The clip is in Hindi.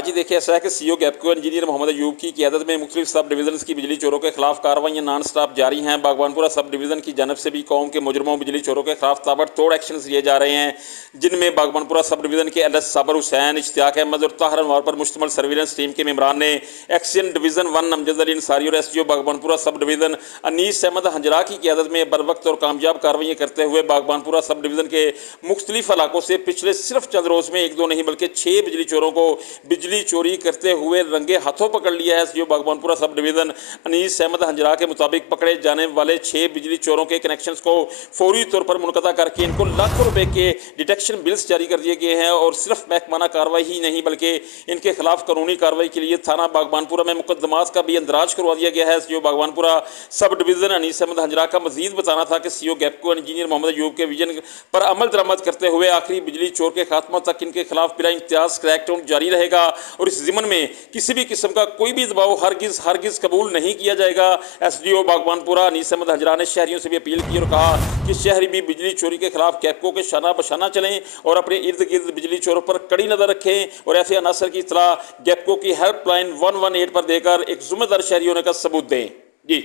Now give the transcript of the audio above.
आज ही देखिए ऐसा है कि सीओ गैपको इंजीनियर मोहम्मद अयूब की क़यादत में मुख्तलिफ सब डिवीजन की बिजली चोरों के खिलाफ कार्रवाइयाँ नॉन स्टॉप जारी हैं। बागबानपुरा सब डिवीजन की जानब से भी कौम के मुजरमों बिजली चोरों के खिलाफ ताबड़तोड़ एक्शन लिए जा रहे हैं, जिनमें बागबानपुरा सब डिवीजन के LS साबर हुसैन, इश्तियाक अहमद और ताहर अनवार पर मुश्तमल सर्विलेंस टीम के मेम्बरान ने एक्शन डिवीजन 1 अमजद अली अंसारी और SGO Baghbanpura sub division Anees Ahmad हंजरा की क़यादत में बर वक्त और कामयाब कार्रवाइयाँ करते हुए बागबानपुरा सब डिवीजन के मुख्तलिफ इलाकों से पिछले सिर्फ चंद रोज़ में 1-2 नहीं बल्कि 6 बिजली चोरों को बिजली चोरी करते हुए रंगे हाथों पकड़ लिया है। SGO Baghbanpura sub division Anees Ahmad हंजरा के मुताबिक पकड़े जाने वाले 6 बिजली चोरों के कनेक्शंस को फौरी तौर पर मुनक़ता करके इनको लाखों रुपए के डिटेक्शन बिल्स जारी कर दिए गए हैं और सिर्फ महकमाना कार्रवाई ही नहीं बल्कि इनके खिलाफ कानूनी कार्रवाई के लिए थाना बागबानपुरा में मुकदमात का भी इंदराज करवा दिया गया है। SGO Baghbanpura sub division Anees Ahmad हंजरा का मजीद बताना था कि सीओ गैपको इंजीनियर मोहम्मद अयूब के विजन पर अमल दरामद करते हुए आखिरी बिजली चोर के खात्मा तक इनके खिलाफ बिला इम्तियाज क्रैकडाउन जारी रहेगा और इस ज़िमन में किसी भी किस्म का कोई भी दबाव हरगिज कबूल नहीं किया जाएगा। SDO बागबानपुरा अनीस अहमद हंजरा ने शहरियों से भी अपील की और कहा कि शहरी भी बिजली चोरी के खिलाफ गैपको के शाना बशाना चलें और अपने इर्द गिर्द बिजली चोरों पर कड़ी नज़र रखें और ऐसे अनासर की इत्तला गैपको की हेल्पलाइन 118 पर देकर एक जिम्मेदार शहरी होने का सबूत दें। जी।